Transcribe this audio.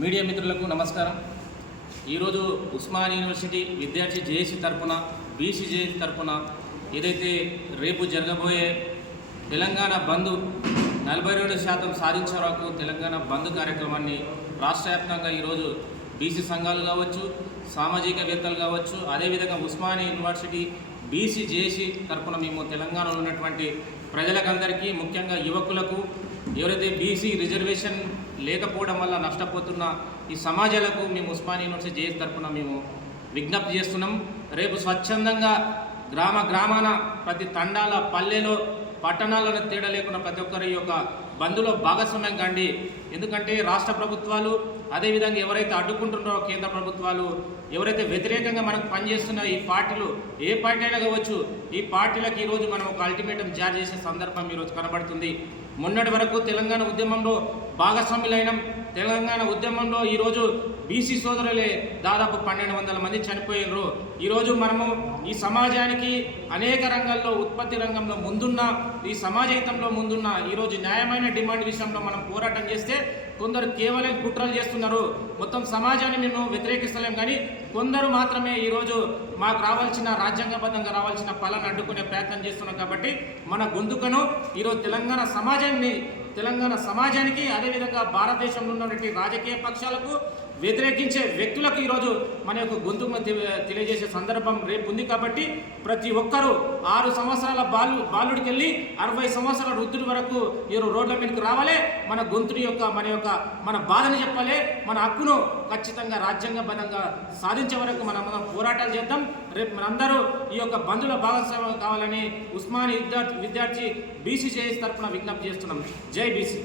Media మిత్రులకు నమస్కారం। ఈరోజు ఉస్మానియా యూనివర్సిటీ విద్యార్థి జేఏసీ తరపున బీసీ జేఏసీ తరపున ఏదైతే రేపు జరగబోయే తెలంగాణ బంద్ 42% సాధించే వరకు తెలంగాణ బంద్ కార్యక్రమాన్ని రాష్ట్ర వ్యాప్తంగా ఈరోజు బీసీ సంఘాలు కావచ్చు, సామాజికవేత్తలు కావచ్చు, అదేవిధంగా ఉస్మానియా యూనివర్సిటీ బీసీ జేఏసీ తరపున మేము తెలంగాణలో ఉన్నటువంటి ప్రజలకందరికీ, ముఖ్యంగా యువకులకు, ఎవరైతే బీసీ రిజర్వేషన్ లేకపోవడం వల్ల నష్టపోతున్న ఈ సమాజాలకు మేము ఉస్మానియా యూనివర్సిటీ జేఏసీ తరపున మేము విజ్ఞప్తి చేస్తున్నాం। రేపు స్వచ్ఛందంగా గ్రామాన ప్రతి తండాల, పల్లెలో, పట్టణాలను తేడా లేకుండా ప్రతి ఒక్కరి యొక్క బంద్లో భాగస్వామ్యం కండి। ఎందుకంటే రాష్ట్ర ప్రభుత్వాలు, అదేవిధంగా ఎవరైతే అడ్డుకుంటున్నారో కేంద్ర ప్రభుత్వాలు, ఎవరైతే వ్యతిరేకంగా మనకు పనిచేస్తున్న ఈ పార్టీలు, ఏ పార్టీ అయినా కావచ్చు, ఈ పార్టీలకు ఈరోజు మనం ఒక అల్టిమేటం జారీ చేసే సందర్భం ఈరోజు కనబడుతుంది। మొన్నటి వరకు తెలంగాణ ఉద్యమంలో భాగస్వాములైన తెలంగాణ ఉద్యమంలో ఈరోజు బీసీ సోదరులే దాదాపు 1200 మంది చనిపోయినారు। ఈరోజు మనము ఈ సమాజానికి అనేక రంగాల్లో, ఉత్పత్తి రంగంలో ముందున్న, ఈ సమాజహితంలో ముందున్న ఈరోజు న్యాయమైన డిమాండ్ విషయంలో మనం పోరాటం చేస్తే కొందరు కేవలం కుట్రలు చేస్తున్నారు। మొత్తం సమాజాన్ని మేము వ్యతిరేకిస్తలేం, కానీ కొందరు మాత్రమే ఈరోజు మాకు రావాల్సిన, రాజ్యాంగబద్ధంగా రావాల్సిన ఫలాన్ని అడ్డుకునే ప్రయత్నం చేస్తున్నాం। కాబట్టి మన గొంతుకను ఈరోజు తెలంగాణ సమాజానికి, అదేవిధంగా భారతదేశంలో ఉన్నటువంటి రాజకీయ పక్షాలకు, వ్యతిరేకించే వ్యక్తులకు ఈరోజు మన యొక్క గొంతుకు తెలియజేసే సందర్భం రేపు ఉంది। కాబట్టి ప్రతి ఒక్కరూ 6 సంవత్సరాల బాలుడికి వెళ్ళి 60 సంవత్సరాల వృద్ధుడి వరకు ఈరోజు రోడ్ల మీదకి రావాలి। మన గొంతుని యొక్క మన బాధను చెప్పాలి, మన హక్కును ఖచ్చితంగా రాజ్యాంగబద్ధంగా సాధించే వరకు మనం పోరాటాలు చేద్దాం। రేపు మనందరూ ఈ యొక్క బంధుల భాగస్వామ్యం కావాలని ఉస్మానియా విద్యార్థి బీసీ జేఏసీ తరపున విజ్ఞప్తి చేస్తున్నాం। జై బీసీ।